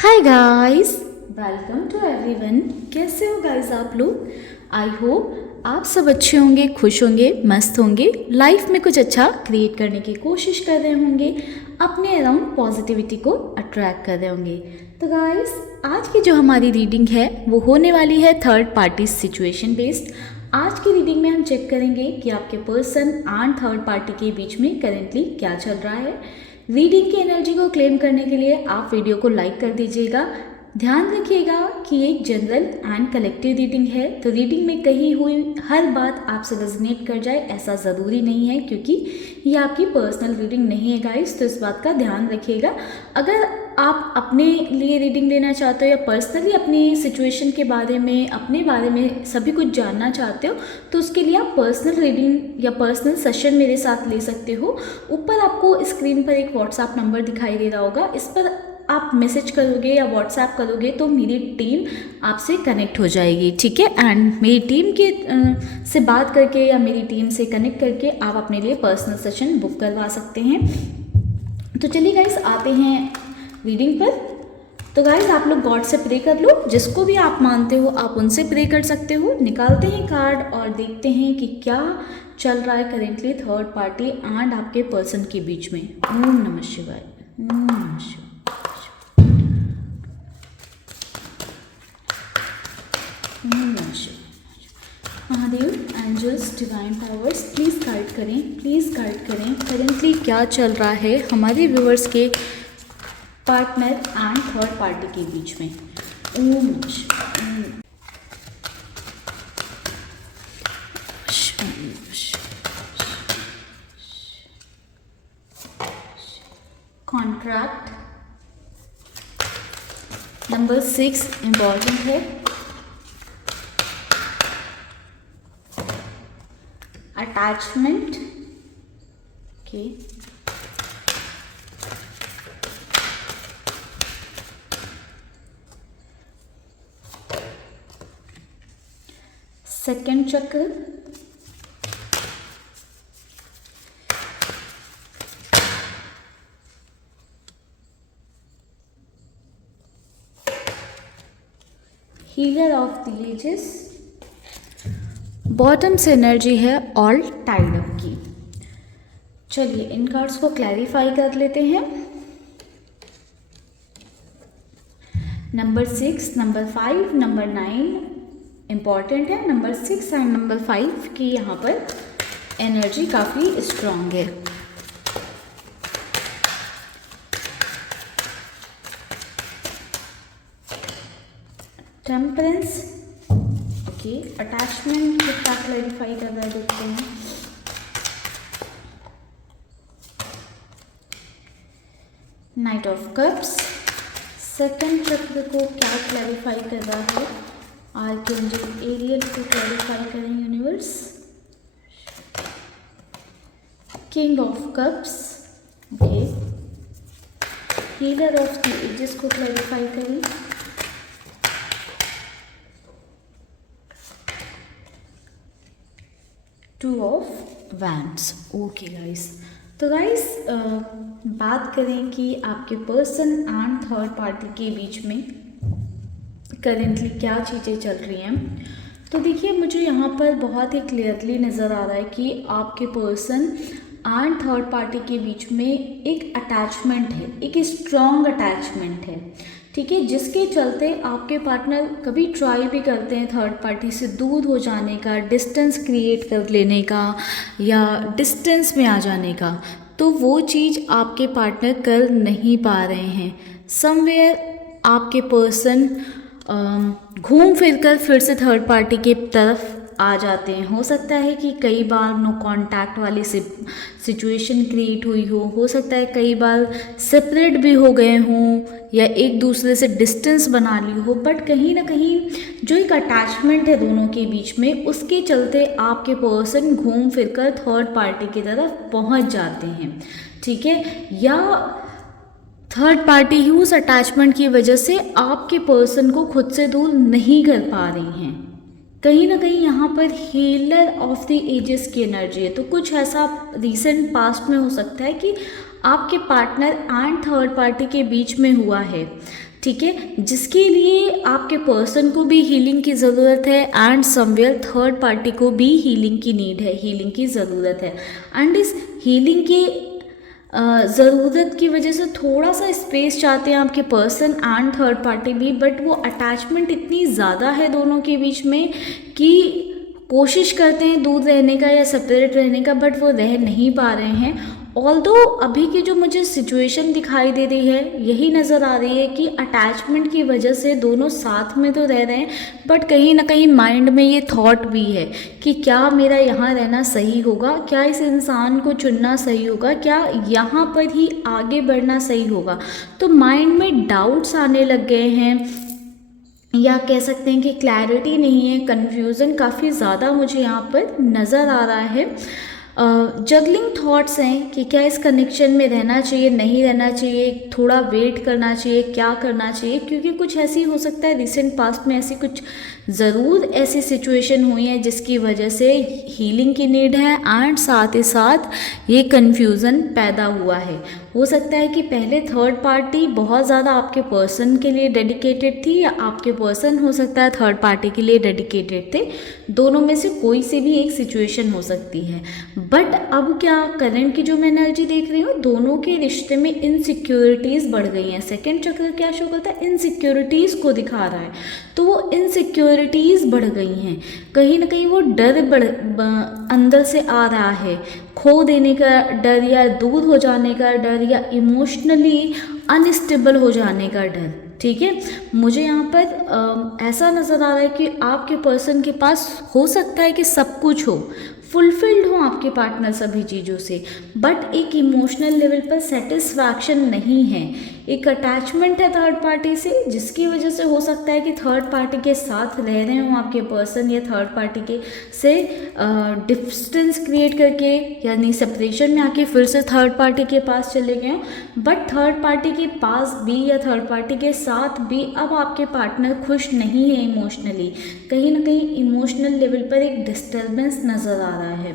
Hi guys, welcome to everyone. कैसे हो guys आप लोग? आई होप आप सब अच्छे होंगे, खुश होंगे, मस्त होंगे, लाइफ में कुछ अच्छा क्रिएट करने की कोशिश कर रहे होंगे, अपने अराउंड पॉजिटिविटी को अट्रैक्ट कर रहे होंगे। तो गाइस, आज की जो हमारी रीडिंग है वो होने वाली है थर्ड पार्टी सिचुएशन बेस्ड। आज की रीडिंग में हम चेक करेंगे कि आपके पर्सन एंड थर्ड पार्टी के बीच में करेंटली क्या चल रहा है। रीडिंग की एनर्जी को क्लेम करने के लिए आप वीडियो को लाइक कर दीजिएगा। ध्यान रखिएगा कि एक जनरल एंड कलेक्टिव रीडिंग है, तो रीडिंग में कही हुई हर बात आपसे रेजोनेट कर जाए ऐसा ज़रूरी नहीं है, क्योंकि ये आपकी पर्सनल रीडिंग नहीं है गाइस। तो इस बात का ध्यान रखिएगा। अगर आप अपने लिए रीडिंग लेना चाहते हो या पर्सनली अपनी सिचुएशन के बारे में, अपने बारे में सभी कुछ जानना चाहते हो, तो उसके लिए आप पर्सनल रीडिंग या पर्सनल सेशन मेरे साथ ले सकते हो। ऊपर आपको स्क्रीन पर एक व्हाट्सएप नंबर दिखाई दे रहा होगा, इस पर आप मैसेज करोगे या व्हाट्सएप करोगे तो मेरी टीम आपसे कनेक्ट हो जाएगी, ठीक है। एंड मेरी टीम के से बात करके या मेरी टीम से कनेक्ट करके आप अपने लिए पर्सनल सेशन बुक करवा सकते हैं। तो चलिए गाइस, आते हैं रीडिंग पर। तो गाइस, आप लोग गॉड से प्रे कर लो, जिसको भी आप मानते हो आप उनसे प्रे कर सकते हो। निकालते हैं कार्ड और देखते हैं कि क्या चल रहा है करेंटली थर्ड पार्टी एंड आपके पर्सन के बीच में। ओम नमः शिवाय, ओम नमः शिवाय। Mahadev, angels, divine powers, please guide करें, प्लीज़ गाइड करें करेंटली क्या चल रहा है हमारे व्यूवर्स के पार्टनर एंड थर्ड पार्टी के बीच में। ओम कॉन्ट्रैक्ट नंबर 6 इम्पॉर्टेंट है। Attachment, okay. Second chakra, healer of the ages, bottom से एनर्जी है ऑल टाइड अप की। चलिए इन कार्ड्स को क्लैरिफाई कर लेते हैं। नंबर 6, नंबर 5, नंबर 9 इम्पॉर्टेंट है। नंबर 6 एंड नंबर 5 की यहाँ पर एनर्जी काफ़ी स्ट्रॉन्ग है। Temperance, okay. अटैचमेंट कितना क्लैरिफाई कर रहा है देखते हैं। नाइट ऑफ कप्स, सेकंड चक्र को क्या क्लैरिफाई कर रहा है? आर्कएंजल एरियल को क्लैरिफाई करें universe. King of cups, okay. Healer of the ages को क्लैरिफाई करें। Two of wands, okay guys. तो गाइस, बात करें कि आपके पर्सन एंड थर्ड पार्टी के बीच में करेंटली क्या चीज़ें चल रही हैं। तो देखिए, मुझे यहाँ पर बहुत ही क्लियरली नज़र आ रहा है कि आपके पर्सन एंड थर्ड पार्टी के बीच में एक अटैचमेंट है, एक स्ट्रॉन्ग अटैचमेंट है, ठीक है। जिसके चलते आपके पार्टनर कभी ट्राई भी करते हैं थर्ड पार्टी से दूर हो जाने का, डिस्टेंस क्रिएट कर लेने का या डिस्टेंस में आ जाने का, तो वो चीज़ आपके पार्टनर कर नहीं पा रहे हैं। समवेयर आपके पर्सन घूम फिर कर फिर से थर्ड पार्टी के तरफ आ जाते हैं। हो सकता है कि कई बार नो कांटेक्ट वाली सिचुएशन क्रिएट हुई हो सकता है कई बार सेपरेट भी हो गए हों या एक दूसरे से डिस्टेंस बना ली हो, बट कहीं ना कहीं जो एक अटैचमेंट है दोनों के बीच में, उसके चलते आपके पर्सन घूम फिर कर थर्ड पार्टी की तरफ पहुंच जाते हैं, ठीक है। या थर्ड पार्टी ही उस अटैचमेंट की वजह से आपके पर्सन को खुद से दूर नहीं कर पा रही हैं। कहीं ना कहीं यहाँ पर हीलर ऑफ द एजेस की एनर्जी है। तो कुछ ऐसा रिसेंट पास्ट में हो सकता है कि आपके पार्टनर एंड थर्ड पार्टी के बीच में हुआ है, ठीक है, जिसके लिए आपके पर्सन को भी हीलिंग की ज़रूरत है एंड समवेयर थर्ड पार्टी को भी हीलिंग की नीड है, हीलिंग की ज़रूरत है। एंड इस हीलिंग की ज़रूरत की वजह से थोड़ा सा स्पेस चाहते हैं आपके पर्सन एंड थर्ड पार्टी भी, बट वो अटैचमेंट इतनी ज़्यादा है दोनों के बीच में कि कोशिश करते हैं दूर रहने का या सेपरेट रहने का, बट वो रह नहीं पा रहे हैं। ऑल्दो अभी की जो मुझे सिचुएशन दिखाई दे रही है यही नज़र आ रही है कि अटैचमेंट की वजह से दोनों साथ में तो रह रहे हैं, बट कहीं ना कहीं माइंड में ये थॉट भी है कि क्या मेरा यहाँ रहना सही होगा, क्या इस इंसान को चुनना सही होगा, क्या यहाँ पर ही आगे बढ़ना सही होगा। तो माइंड में डाउट्स आने लग गए हैं, या कह सकते हैं कि क्लैरिटी नहीं है, कन्फ्यूज़न काफ़ी ज़्यादा मुझे यहाँ पर नज़र आ रहा है। जगलिंग थॉट्स हैं कि क्या इस कनेक्शन में रहना चाहिए, नहीं रहना चाहिए, थोड़ा वेट करना चाहिए, क्या करना चाहिए, क्योंकि कुछ ऐसी हो सकता है रिसेंट पास्ट में ऐसी कुछ ज़रूर ऐसी सिचुएशन हुई है जिसकी वजह से हीलिंग की नीड है एंड साथ ही साथ ये कन्फ्यूज़न पैदा हुआ है। हो सकता है कि पहले थर्ड पार्टी बहुत ज़्यादा आपके पर्सन के लिए डेडिकेटेड थी, या आपके पर्सन हो सकता है थर्ड पार्टी के लिए डेडिकेटेड थे, दोनों में से कोई से भी एक सिचुएशन हो सकती है। बट अब क्या करंट की जो मैं एनर्जी देख रही हूँ, दोनों के रिश्ते में इनसिक्योरिटीज़ बढ़ गई हैं। सेकंड चक्र क्या शो करता है, इनसिक्योरिटीज़ को दिखा रहा है, तो वो इनसिक्योरिटीज़ बढ़ गई हैं, कहीं ना कहीं वो डर अंदर से आ रहा है, खो देने का डर या दूर हो जाने का डर या इमोशनली अनस्टेबल हो जाने का डर, ठीक है। मुझे यहाँ पर ऐसा नज़र आ रहा है कि आपके पर्सन के पास हो सकता है कि सब कुछ हो, फुलफिल्ड हो आपके पार्टनर सभी चीज़ों से, बट एक इमोशनल लेवल पर सेटिस्फैक्शन नहीं है, एक अटैचमेंट है थर्ड पार्टी से, जिसकी वजह से हो सकता है कि थर्ड पार्टी के साथ रह रहे हों आपके पर्सन, या थर्ड पार्टी के से डिस्टेंस क्रिएट करके यानी सेपरेशन में आके फिर से थर्ड पार्टी के पास चले गए हों, बट थर्ड पार्टी के पास भी या थर्ड पार्टी के साथ भी अब आपके पार्टनर खुश नहीं है इमोशनली, कहीं ना कहीं इमोशनल लेवल पर एक डिस्टर्बेंस नज़र आ रहा है।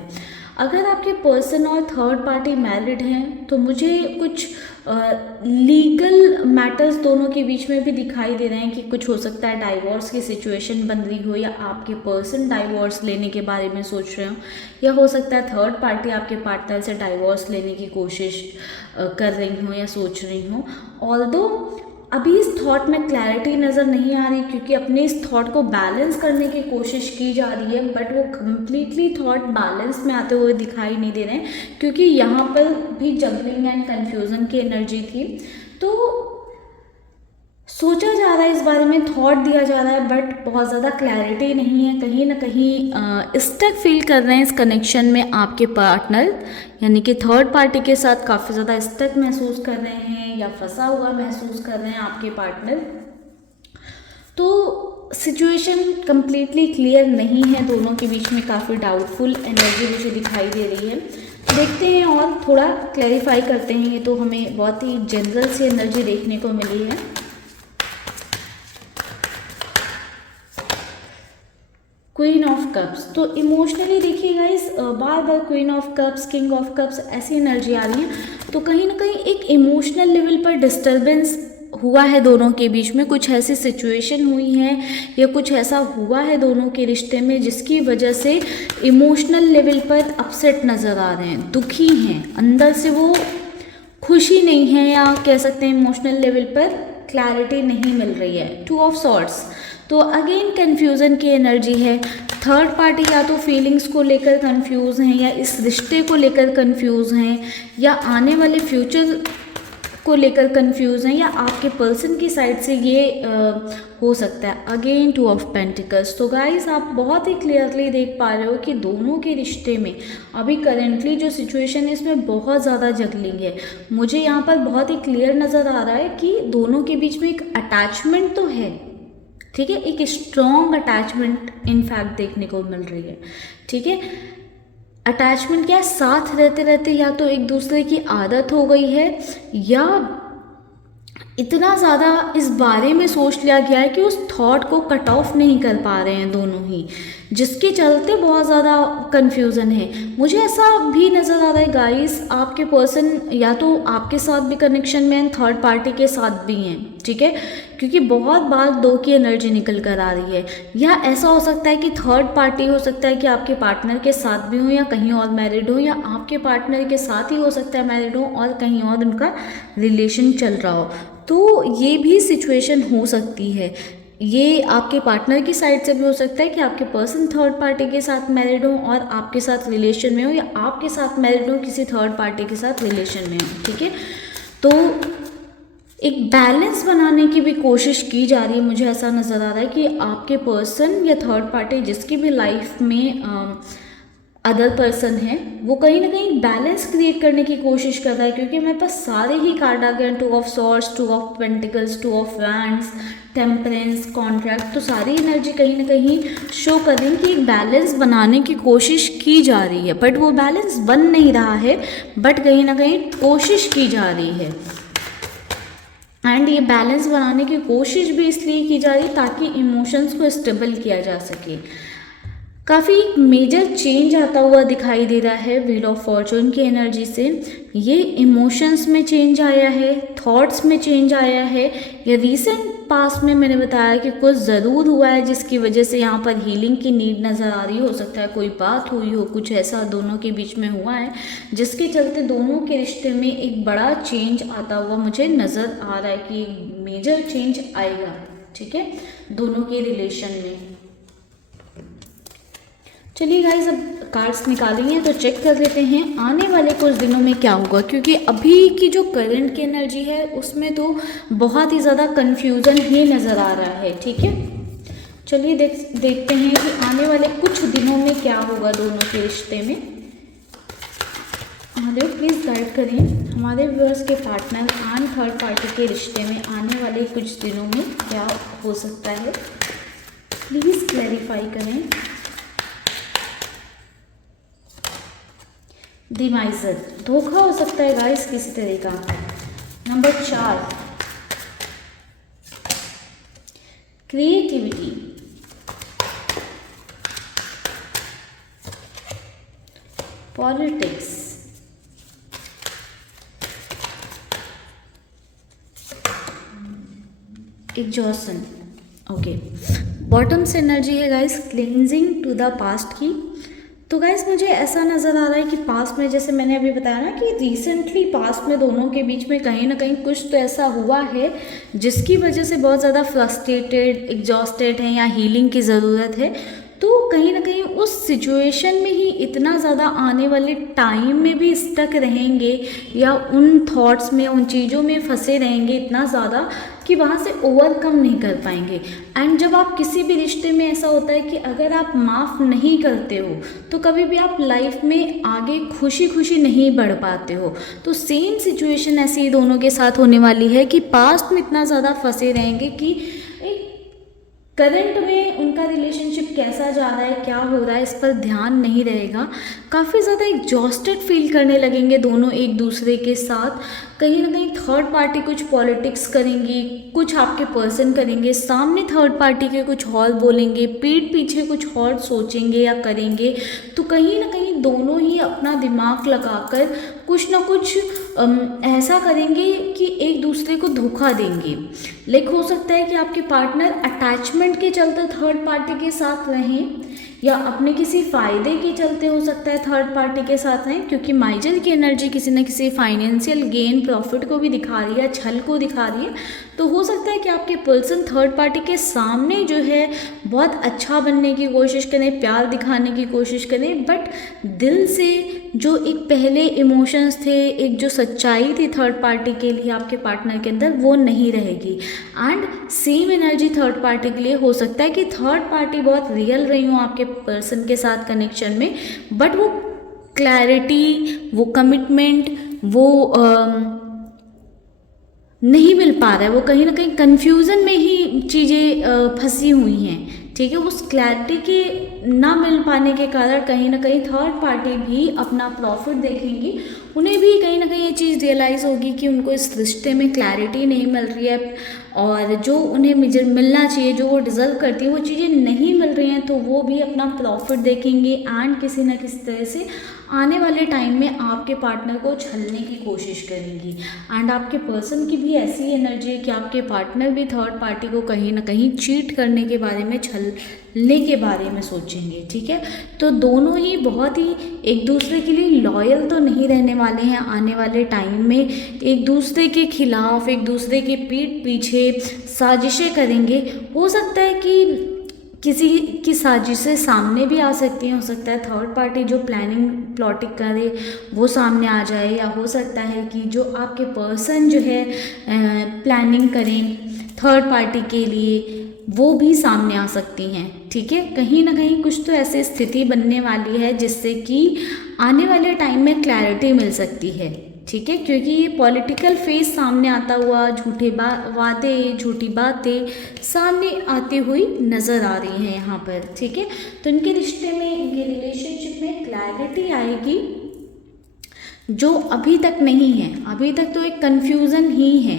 अगर आपके पर्सन और थर्ड पार्टी मैरिड हैं तो मुझे कुछ लीगल मैटर्स दोनों के बीच में भी दिखाई दे रहे हैं कि कुछ हो सकता है डाइवोर्स की सिचुएशन बन रही हो, या आपके पर्सन डाइवोर्स लेने के बारे में सोच रहे हो, या हो सकता है थर्ड पार्टी आपके पार्टनर से डाइवोर्स लेने की कोशिश कर रही हो या सोच रही हो। ऑल्दो अभी इस थॉट में क्लैरिटी नज़र नहीं आ रही, क्योंकि अपने इस थॉट को बैलेंस करने की कोशिश की जा रही है, बट वो कम्प्लीटली थॉट बैलेंस में आते हुए दिखाई नहीं दे रहे हैं, क्योंकि यहाँ पर भी जगलिंग एंड कन्फ्यूज़न की एनर्जी थी। तो सोचा जा रहा है इस बारे में, थॉट दिया जा रहा है, बट बहुत ज़्यादा क्लैरिटी नहीं है, कहीं ना कहीं स्टक फील कर रहे हैं इस कनेक्शन में आपके पार्टनर, यानी कि थर्ड पार्टी के साथ काफ़ी ज़्यादा स्टक महसूस कर रहे हैं या फंसा हुआ महसूस कर रहे हैं आपके पार्टनर। तो सिचुएशन कम्प्लीटली क्लियर नहीं है, दोनों के बीच में काफ़ी डाउटफुल एनर्जी मुझे दिखाई दे रही है। देखते हैं और थोड़ा क्लैरिफाई करते हैं, ये तो हमें बहुत ही जनरल सी एनर्जी देखने को मिली है। क्वीन ऑफ कप्स, तो इमोशनली देखिए guys, bar bar queen of cups, king of cups ऐसी एनर्जी आ रही है, तो कहीं ना कहीं एक इमोशनल लेवल पर डिस्टर्बेंस हुआ है दोनों के बीच में, कुछ ऐसी सिचुएशन हुई है या कुछ ऐसा हुआ है दोनों के रिश्ते में जिसकी वजह से इमोशनल लेवल पर अपसेट नज़र आ रहे हैं, दुखी हैं, अंदर से वो खुशी नहीं है, या कह सकते हैं इमोशनल लेवल पर क्लैरिटी नहीं मिल रही है। टू ऑफ सॉर्ड्स, तो अगेन कन्फ्यूज़न की एनर्जी है, थर्ड पार्टी या तो फीलिंग्स को लेकर कंफ्यूज हैं, या इस रिश्ते को लेकर कंफ्यूज हैं, या आने वाले फ्यूचर को लेकर कंफ्यूज हैं, या आपके पर्सन की साइड से ये हो सकता है। अगेन टू ऑफ पेंटिकल्स, तो गाइस आप बहुत ही क्लियरली देख पा रहे हो कि दोनों के रिश्ते में अभी करेंटली जो सिचुएशन है इसमें बहुत ज़्यादा जगलिंग है। मुझे यहाँ पर बहुत ही क्लियर नज़र आ रहा है कि दोनों के बीच में एक अटैचमेंट तो है, ठीक है, एक स्ट्रॉन्ग अटैचमेंट इनफैक्ट देखने को मिल रही है, ठीक है। अटैचमेंट क्या है, साथ रहते रहते या तो एक दूसरे की आदत हो गई है, या इतना ज़्यादा इस बारे में सोच लिया गया है कि उस थॉट को कट ऑफ नहीं कर पा रहे हैं दोनों ही, जिसके चलते बहुत ज़्यादा कन्फ्यूज़न है। मुझे ऐसा भी नज़र आ रहा है गाइस, आपके पर्सन या तो आपके साथ भी कनेक्शन में हैं, थर्ड पार्टी के साथ भी हैं, ठीक है, क्योंकि बहुत बार दो की एनर्जी निकल कर आ रही है। या ऐसा हो सकता है कि थर्ड पार्टी हो सकता है कि आपके पार्टनर के साथ भी हो या कहीं और मैरिड हो, या आपके पार्टनर के साथ ही हो सकता है मैरिड हो और कहीं और उनका रिलेशन चल रहा हो। तो ये भी सिचुएशन हो सकती है। ये आपके पार्टनर की साइड से भी हो सकता है कि आपके पर्सन थर्ड पार्टी के साथ मैरिड हो और आपके साथ रिलेशन में हो, या आपके साथ मैरिड हो किसी थर्ड पार्टी के साथ रिलेशन में हो, ठीक है। तो एक बैलेंस बनाने की भी कोशिश की जा रही है। मुझे ऐसा नज़र आ रहा है कि आपके पर्सन या थर्ड पार्टी जिसकी भी लाइफ में अदर पर्सन है, वो कहीं ना कहीं बैलेंस क्रिएट करने की कोशिश कर रहा है, क्योंकि मेरे पास सारे ही कार्ड आ गए, two of swords, two of pentacles, to of wands, temperance, contract. तो सारी एनर्जी कहीं ना कहीं शो कर रही है कि एक बैलेंस बनाने की कोशिश की जा रही है, बट वो बैलेंस बन नहीं रहा है, बट कहीं ना कहीं कोशिश की जा रही है। एंड ये बैलेंस बनाने की कोशिश भी इसलिए की जा रही है ताकि इमोशंस को स्टेबल किया जा सके। काफ़ी मेजर चेंज आता हुआ दिखाई दे रहा है व्हील ऑफ फॉर्चून की एनर्जी से। ये इमोशंस में चेंज आया है, थॉट्स में चेंज आया है, या रीसेंट पास्ट में मैंने बताया कि कुछ ज़रूर हुआ है जिसकी वजह से यहाँ पर हीलिंग की नीड नज़र आ रही हो सकता है कोई बात हुई हो, कुछ ऐसा दोनों के बीच में हुआ है जिसके चलते दोनों के रिश्ते में एक बड़ा चेंज आता हुआ मुझे नज़र आ रहा है कि मेजर चेंज आएगा, ठीक है, दोनों के रिलेशन में। चलिए गाइस, अब कार्ड्स निकालेंगे हैं तो चेक कर लेते हैं आने वाले कुछ दिनों में क्या होगा, क्योंकि अभी की जो करंट की एनर्जी है उसमें तो बहुत ही ज़्यादा कन्फ्यूज़न ही नज़र आ रहा है, ठीक है। चलिए देखते हैं कि आने वाले कुछ दिनों में क्या होगा दोनों के रिश्ते में। महादेव प्लीज़ गाइड करें हमारे व्यूअर्स के पार्टनर एंड थर्ड पार्टी के रिश्ते में आने वाले कुछ दिनों में क्या हो सकता है, प्लीज़ क्लैरिफाई करें। डिमाइजर, धोखा हो सकता है गाइस किसी तरह का। Number 4, creativity, politics, exhaustion, okay. Bottom से एनर्जी है guys cleansing to the past की। तो गाइस मुझे ऐसा नज़र आ रहा है कि पास्ट में, जैसे मैंने अभी बताया ना कि रिसेंटली पास्ट में दोनों के बीच में कहीं ना कहीं कुछ तो ऐसा हुआ है जिसकी वजह से बहुत ज़्यादा फ्रस्ट्रेटेड, एग्जॉस्टेड है या हीलिंग की ज़रूरत है। तो कहीं ना कहीं उस सिचुएशन में ही इतना ज़्यादा आने वाले टाइम में भी स्टक रहेंगे या उन थॉट्स में, उन चीज़ों में फंसे रहेंगे इतना ज़्यादा कि वहाँ से ओवरकम नहीं कर पाएंगे। एंड जब आप किसी भी रिश्ते में, ऐसा होता है कि अगर आप माफ़ नहीं करते हो तो कभी भी आप लाइफ में आगे खुशी खुशी नहीं बढ़ पाते हो। तो सेम सिचुएशन ऐसे ही दोनों के साथ होने वाली है कि पास्ट में इतना ज़्यादा फंसे रहेंगे कि करंट में उनका रिलेशनशिप कैसा जा रहा है, क्या हो रहा है, इस पर ध्यान नहीं रहेगा। काफ़ी ज़्यादा एग्जॉस्टेड फील करने लगेंगे दोनों एक दूसरे के साथ। कहीं ना कहीं थर्ड पार्टी कुछ पॉलिटिक्स करेंगी, कुछ आपके पर्सन करेंगे, सामने थर्ड पार्टी के कुछ और बोलेंगे, पीठ पीछे कुछ और सोचेंगे या करेंगे। तो कहीं ना कहीं दोनों ही अपना दिमाग लगाकर कुछ ना कुछ ऐसा करेंगे कि एक दूसरे को धोखा देंगे। लाइक हो सकता है कि आपके पार्टनर अटैचमेंट के चलते थर्ड पार्टी के साथ रहें, या अपने किसी फ़ायदे के चलते हो सकता है थर्ड पार्टी के साथ रहें, क्योंकि माइजर की एनर्जी किसी न किसी फाइनेंशियल गेन, प्रॉफिट को भी दिखा रही है, छल को दिखा रही है। तो हो सकता है कि आपके पर्सन थर्ड पार्टी के सामने जो है बहुत अच्छा बनने की कोशिश करें, प्यार दिखाने की कोशिश करें, बट दिल से जो एक पहले इमोशंस थे, एक जो सच्चाई थी थर्ड पार्टी के लिए आपके पार्टनर के अंदर, वो नहीं रहेगी। And same energy third party के लिए हो सकता है कि थर्ड पार्टी बहुत रियल रही हो आपके पर्सन के साथ कनेक्शन में, बट वो क्लैरिटी, वो कमिटमेंट, वो नहीं मिल पा रहा है। वो कहीं ना कहीं कन्फ्यूज़न में ही चीज़ें फंसी हुई हैं ठीक है। उस क्लैरिटी के ना मिल पाने के कारण कहीं ना कहीं थर्ड पार्टी भी अपना प्रॉफिट देखेंगी, उन्हें भी कहीं ना कहीं ये चीज़ रियलाइज़ होगी कि उनको इस रिश्ते में क्लैरिटी नहीं मिल रही है और जो उन्हें मिलना चाहिए, जो वो डिज़र्व करती है, वो चीज़ें नहीं मिल रही हैं, तो वो भी अपना प्रॉफिट देखेंगे एंड किसी न किसी तरह से आने वाले टाइम में आपके पार्टनर को छलने की कोशिश करेंगी। एंड आपके पर्सन की भी ऐसी एनर्जी है कि आपके पार्टनर भी थर्ड पार्टी को कहीं ना कहीं चीट करने के बारे में, छलने के बारे में सोचेंगे, ठीक है। तो दोनों ही बहुत ही एक दूसरे के लिए लॉयल तो नहीं रहने वाले हैं आने वाले टाइम में, एक दूसरे के खिलाफ, एक दूसरे के पीठ पीछे साजिशें करेंगे। हो सकता है कि किसी की साजिशें सामने भी आ सकती हैं, हो सकता है थर्ड पार्टी जो प्लॉटिंग करे वो सामने आ जाए, या हो सकता है कि जो आपके पर्सन जो है प्लानिंग करें थर्ड पार्टी के लिए वो भी सामने आ सकती हैं, ठीक है। कहीं ना कहीं कुछ तो ऐसी स्थिति बनने वाली है जिससे कि आने वाले टाइम में क्लैरिटी मिल सकती है, ठीक है। क्योंकि ये पॉलिटिकल फेस सामने आता हुआ, झूठे वादे, झूठी बातें सामने आती हुई नज़र आ रही हैं यहाँ पर, ठीक है। तो इनके रिश्ते में, इनके रिलेशनशिप में क्लैरिटी आएगी जो अभी तक नहीं है। अभी तक तो एक कन्फ्यूज़न ही है,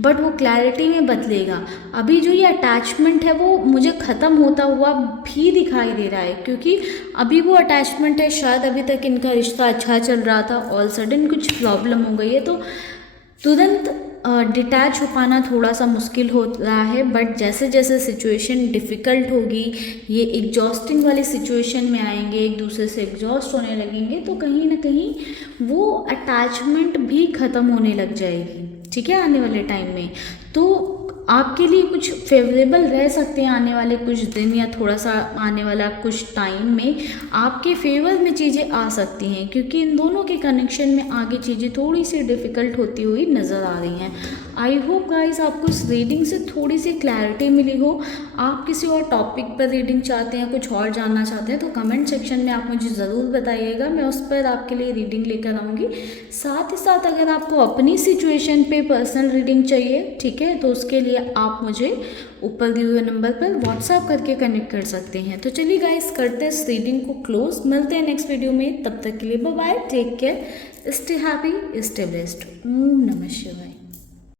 बट वो क्लैरिटी में बदलेगा। अभी जो ये अटैचमेंट है वो मुझे ख़त्म होता हुआ भी दिखाई दे रहा है, क्योंकि अभी वो अटैचमेंट है, शायद अभी तक इनका रिश्ता अच्छा चल रहा था, ऑल सडन कुछ प्रॉब्लम हो गई है, तो तुरंत डिटैच हो पाना थोड़ा सा मुश्किल हो रहा है। बट जैसे जैसे सिचुएशन डिफ़िकल्ट होगी, ये एग्जॉस्टिंग वाली सिचुएशन में आएंगे, एक दूसरे से एग्जॉस्ट होने लगेंगे, तो कहीं ना कहीं वो अटैचमेंट भी ख़त्म होने लग जाएगी, ठीक है, आने वाले टाइम में। तो आपके लिए कुछ फेवरेबल रह सकते हैं आने वाले कुछ दिन, या थोड़ा सा आने वाला कुछ टाइम में आपके फेवर में चीज़ें आ सकती हैं, क्योंकि इन दोनों के कनेक्शन में आगे चीज़ें थोड़ी सी डिफ़िकल्ट होती हुई नज़र आ रही हैं। आई होप गाइस आपको इस रीडिंग से थोड़ी सी क्लैरिटी मिली हो। आप किसी और टॉपिक पर रीडिंग चाहते हैं, कुछ और जानना चाहते हैं, तो कमेंट सेक्शन में आप मुझे ज़रूर बताइएगा, मैं उस पर आपके लिए रीडिंग लेकर आऊँगी। साथ ही साथ अगर आपको अपनी सिचुएशन पे पर्सनल रीडिंग चाहिए, ठीक है, तो उसके लिए आप मुझे ऊपर दिए हुए नंबर पर व्हाट्सएप करके कनेक्ट कर सकते हैं। तो चलिए गाइस, करते हैं इस रीडिंग को क्लोज। मिलते हैं नेक्स्ट वीडियो में, तब तक के लिए bye bye, take care, stay happy, stay blessed. ओम नमः शिवाय।